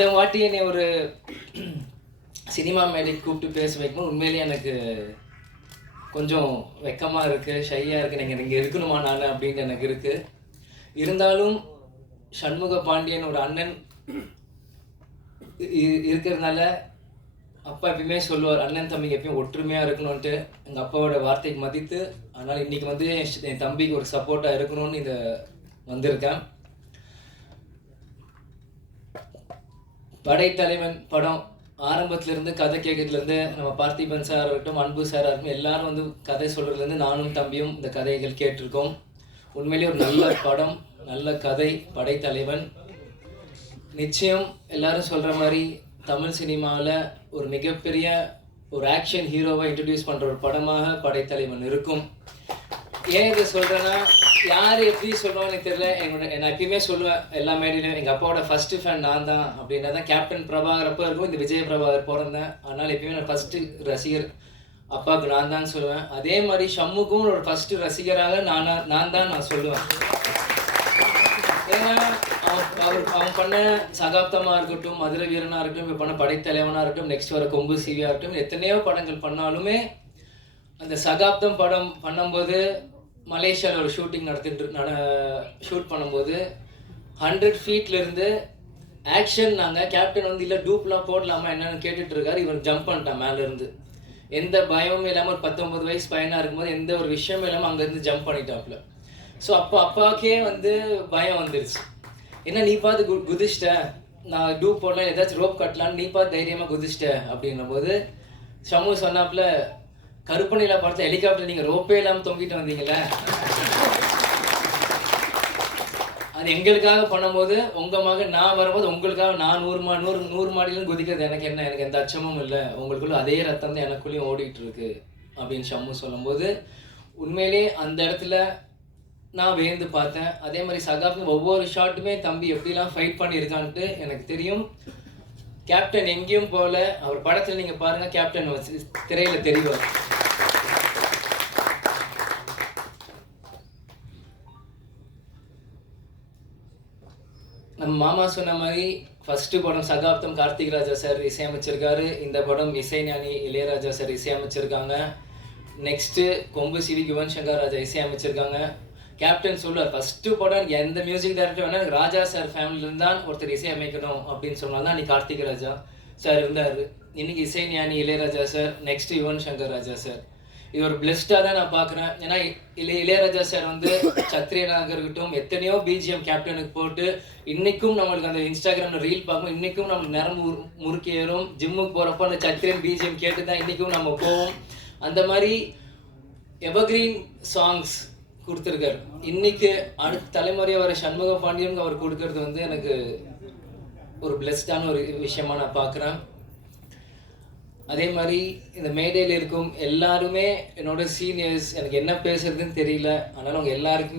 இந்த வாட்டி என்னை ஒரு சினிமா மேடைக்கு கூப்பிட்டு பேச வைக்கும்போது உண்மையிலேயே எனக்கு கொஞ்சம் வெக்கமாக இருக்குது, ஷையாக இருக்குது. நீங்கள் இங்கே இருக்கணுமா நான் அப்படின்னு எனக்கு இருக்குது. இருந்தாலும் சண்முக பாண்டியன் ஒரு அண்ணன் இருக்கிறதுனால அப்பா எப்பயுமே சொல்லுவார், அண்ணன் தம்பிக்கு எப்பயும் ஒற்றுமையாக இருக்கணும்ன்ட்டு. எங்கள் அப்பாவோட வார்த்தைக்கு மதித்து அதனால் இன்றைக்கி வந்து என் தம்பிக்கு ஒரு சப்போர்ட்டாக இருக்கணும்னு இதை வந்திருக்கேன். படைத்தலைவன் படம் ஆரம்பத்துலேருந்து கதை கேட்கறதுலேருந்து நம்ம பார்த்திபன் சார் இருக்கட்டும், அன்பு சார் இருக்கட்டும், எல்லாரும் வந்து கதை சொல்கிறதுலேருந்து நானும் தம்பியும் இந்த கதைகள் கேட்டிருக்கோம். உண்மையிலேயே ஒரு நல்ல படம், நல்ல கதை. படைத்தலைவன் நிச்சயம் எல்லாரும் சொல்கிற மாதிரி தமிழ் சினிமாவில் ஒரு மிகப்பெரிய ஒரு ஆக்ஷன் ஹீரோவை இன்ட்ரடியூஸ் பண்ணுற ஒரு படமாக படைத்தலைவன் இருக்கும். ஏன் இதை சொல்கிறேன்னா, யார் எப்படி சொல்லுவான்னு எனக்கு தெரியல. நான் எப்பயுமே சொல்லுவேன் எல்லா மேடையிலும், எங்கள் அப்பாவோட ஃபஸ்ட்டு ஃபேன் நான் தான். அப்படின்னா தான் கேப்டன் பிரபாகர் அப்போ இருக்கும், இந்த விஜய பிரபாகர் பிறந்தேன். அதனால் எப்பயுமே நான் ஃபஸ்ட்டு ரசிகர் அப்பாவுக்கு நான் தான் சொல்லுவேன். அதே மாதிரி ஷம்முக்கும் ஒரு ஃபஸ்ட்டு ரசிகராக நான் தான் சொல்லுவேன். ஏன்னா அவன் பண்ண சகாப்தமாக இருக்கட்டும், மதுரை வீரனாக இருக்கட்டும், இப்போ பண்ண படைத்தலைவனாக இருக்கட்டும், நெக்ஸ்ட் வர கொம்பு சீவியாக இருக்கட்டும், எத்தனையோ படங்கள் பண்ணாலுமே அந்த சகாப்தம் படம் பண்ணும்போது மலேசியாவில் ஒரு ஷூட்டிங் ஷூட் பண்ணும்போது 100 ஃபீட்லேருந்து ஆக்ஷன் நாங்கள் கேப்டன் வந்து இல்லை டூப்லாம் போடலாமா என்னன்னு கேட்டுட்டு இருக்காரு. இவன் ஜம்ப் பண்ணிட்டான் மேலேருந்து. எந்த பயமும் இல்லாமல் ஒரு 19 வயசு பையனாக இருக்கும்போது எந்த ஒரு விஷயமும் இல்லாமல் அங்கேருந்து ஜம்ப் பண்ணிட்டாப்புல. ஸோ அப்பாவுக்கே வந்து பயம் வந்துருச்சு. என்ன நீ பார்த்து குதிச்சிட்ட, நான் டூப் போடலாம், ஏதாச்சும் ரோப் கட்டலான்னு நீ பார்த்து தைரியமாக குதிச்சிட்ட அப்படின்னும் போது ஷம்மு சொன்னாப்புல, கருப்பணியில பார்த்த ஹெலிகாப்டர் நீங்கள் ரோப்பே இல்லாமல் தொங்கிட்டு வந்தீங்களே, அது எங்களுக்காக பண்ணும்போது உங்கள் மகன் நான் வரும்போது உங்களுக்காக நான் 100 மாடியிலும் குதிக்கிறது எனக்கு என்ன, எனக்கு எந்த அச்சமும் இல்லை, உங்களுக்குள்ள அதே ரத்தம் தான் எனக்குள்ளேயும் ஓடிட்டு இருக்கு அப்படின்னு ஷம்மு சொல்லும்போது உண்மையிலே அந்த இடத்துல நான் வியந்து பார்த்தேன். அதே மாதிரி சகாப்தம் ஒவ்வொரு ஷாட்டுமே தம்பி எப்படிலாம் ஃபைட் பண்ணியிருக்கான்ட்டு எனக்கு தெரியும். கேப்டன் எங்கேயும் போல, அவர் படத்தில் நீங்கள் பாருங்கள், கேப்டன் திரையில் தெரிவார். நம்ம மாமா சொன்ன மாதிரி ஃபஸ்ட்டு படம் சகாப்தம் கார்த்திக் ராஜா சார் இசையமைச்சிருக்காரு. இந்த படம் இசைஞானி இளையராஜா சார் இசையமைச்சிருக்காங்க. நெக்ஸ்ட்டு கொம்பு சிவி யுவன் சங்கர் ராஜா இசையமைச்சிருக்காங்க. கேப்டன் சொல்லுவார், ஃபஸ்ட்டு படம் எந்த மியூசிக் டைரக்டர் வேணால் எனக்கு ராஜா சார் ஃபேமிலியிலேருந்து தான் ஒருத்தர் இசையமைக்கணும் அப்படின்னு சொன்னால் தான் அன்றைக்கி கார்த்திக் ராஜா சார் இருந்தார். இன்றைக்கி இசைஞானி Ilaiyaraaja sir, next Yuvan Shankar Raja sir. இது ஒரு பிளெஸ்டாக தான் நான் பார்க்குறேன். ஏன்னா இளையராஜா சார் வந்து சத்ரியனாக இருக்கட்டும், எத்தனையோ பிஜிஎம் கேப்டனுக்கு போட்டு இன்றைக்கும் நம்மளுக்கு அந்த இன்ஸ்டாகிராமில் ரீல் பார்க்கும், இன்றைக்கும் நம்மளுக்கு நரம்பு முறுக்கி ஏறும். ஜிம்முக்கு போகிறப்போ அந்த சத்ரியன் பிஜிஎம் கேட்டு தான் இன்றைக்கும் நம்ம போவோம். அந்த மாதிரி எவர்கிரீன் சாங்ஸ் கொடுத்துருக்காரு. இன்னைக்கு அடுத்த தலைமுறையாக வர சண்முக பாண்டியனுக்கு அவர் கொடுக்கறது வந்து எனக்கு ஒரு பிளெஸ்டான ஒரு விஷயமா நான் பார்க்குறேன். அதே மாதிரி இந்த மேடையில் இருக்கும் எல்லாருமே என்னோட சீனியர்ஸ். எனக்கு என்ன பேசுறதுன்னு தெரியல, அதனால் அவங்க எல்லாருக்கும்